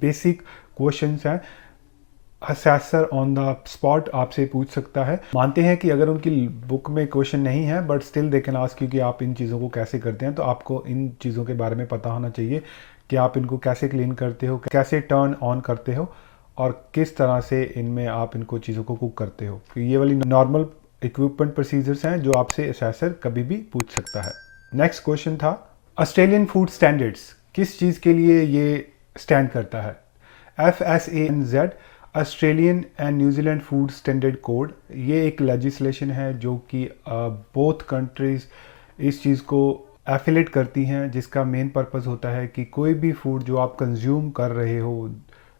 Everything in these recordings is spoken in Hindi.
बेसिक क्वेश्चंस हैं, असेसर ऑन द स्पॉट आपसे पूछ सकता है। मानते हैं कि अगर उनकी बुक में क्वेश्चन नहीं है but still they can ask, क्योंकि आप इन चीज़ों को कैसे करते हैं, तो आपको इन चीज़ों के बारे में पता होना चाहिए कि आप इनको कैसे क्लीन करते हो, कैसे टर्न ऑन करते हो और किस तरह से इनमें आप इनको चीज़ों को कुक करते हो। तो ये वाली नॉर्मल इक्विपमेंट प्रोसीजर्स हैं जो आपसे असेसर कभी भी पूछ सकता है। नेक्स्ट क्वेश्चन था ऑस्ट्रेलियन फूड स्टैंडर्ड्स किस चीज़ के लिए ये स्टैंड करता है। FSANZ Australian and New Zealand food standard code, ये एक लेजिस्लेशन है जो कि बोथ कंट्रीज़ इस चीज़ को एफिलेट करती हैं, जिसका मेन पर्पस होता है कि कोई भी फूड जो आप कंज्यूम कर रहे हो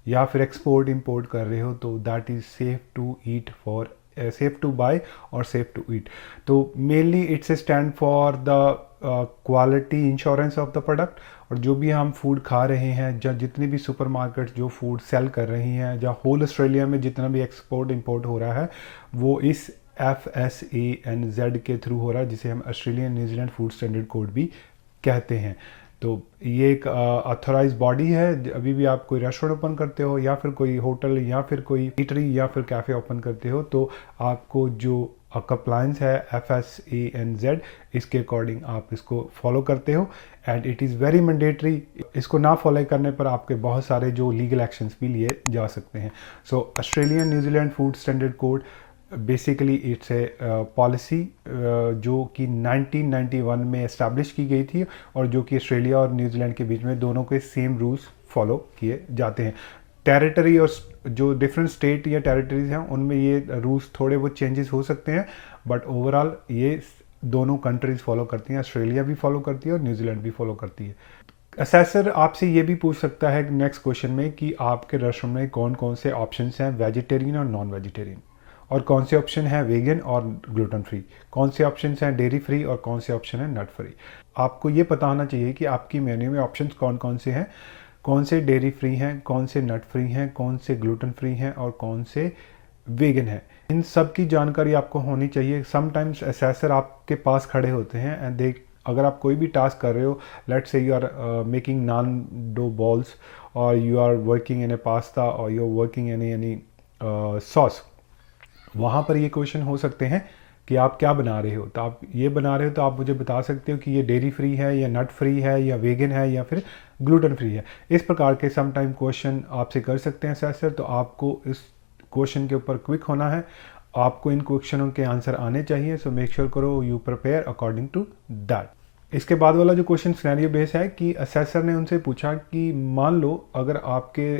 या फिर एक्सपोर्ट इंपोर्ट कर रहे हो तो that is safe to eat for safe to buy और सेफ टू ईट। तो mainly it's a stand for the quality insurance of the product. और जो भी हम फूड खा रहे हैं, या जितने भी सुपरमार्केट्स जो फूड सेल कर रही हैं, या होल ऑस्ट्रेलिया में जितना भी एक्सपोर्ट इंपोर्ट हो रहा है वो इस FSANZ के थ्रू हो रहा है, जिसे हम Australian New Zealand food standard code भी कहते हैं। तो ये एक ऑथोराइज बॉडी है। अभी भी आप कोई रेस्टोरेंट ओपन करते हो या फिर कोई होटल या फिर कोई ईटरी या फिर कैफ़े ओपन करते हो तो आपको जो कंप्लायंस है FSANZ, इसके अकॉर्डिंग आप इसको फॉलो करते हो and it is very mandatory. इसको ना फॉलो करने पर आपके बहुत सारे जो लीगल एक्शंस भी लिए जा सकते हैं। So Australian New Zealand food standard code basically it's a policy जो कि 1991 में इस्टेब्लिश की गई थी और जो कि ऑस्ट्रेलिया और न्यूजीलैंड के बीच में दोनों के सेम रूल्स फॉलो किए जाते हैं। टेरिटरी और जो डिफरेंट स्टेट या टेरिटरीज हैं उनमें ये रूल्स थोड़े बहुत चेंजेस हो सकते हैं, बट ओवरऑल ये दोनों कंट्रीज फॉलो करती हैं। ऑस्ट्रेलिया भी फॉलो करती है और न्यूजीलैंड भी फॉलो करती है। असेसर आपसे ये भी पूछ सकता है नेक्स्ट क्वेश्चन में कि आपके रेस्टोरेंट में कौन कौन से ऑप्शंस हैं वेजिटेरियन और नॉन वेजिटेरियन, और कौन से ऑप्शन है वेगन और ग्लूटेन फ्री, कौन से ऑप्शन हैं डेयरी फ्री और कौन से ऑप्शन है नट फ्री। आपको ये पता होना चाहिए कि आपकी मेन्यू में ऑप्शंस कौन कौन से हैं, कौन से डेयरी फ्री हैं, कौन से नट फ्री हैं, कौन से ग्लूटेन फ्री हैं और कौन से वेगन हैं। इन सब की जानकारी आपको होनी चाहिए। समटाइम्स असेसर आपके पास खड़े होते हैं एंड दे, अगर आप कोई भी टास्क कर रहे हो, let's say you are making naan dough balls or you are working in a pasta or you are working in any sauce, वहाँ पर ये क्वेश्चन हो सकते हैं कि आप क्या बना रहे हो। तो आप ये बना रहे हो तो आप मुझे बता सकते हो कि ये डेयरी फ्री है या नट फ्री है या वेगन है या फिर ग्लूटेन फ्री है। इस प्रकार के सम टाइम क्वेश्चन आपसे कर सकते हैं असेसर। तो आपको इस क्वेश्चन के ऊपर क्विक होना है, आपको इन क्वेश्चनों के आंसर आने चाहिए। सो मेक श्योर करो you prepare according to that. इसके बाद वाला जो क्वेश्चन सिनेरियो बेस है कि असेसर ने उनसे पूछा कि मान लो अगर आपके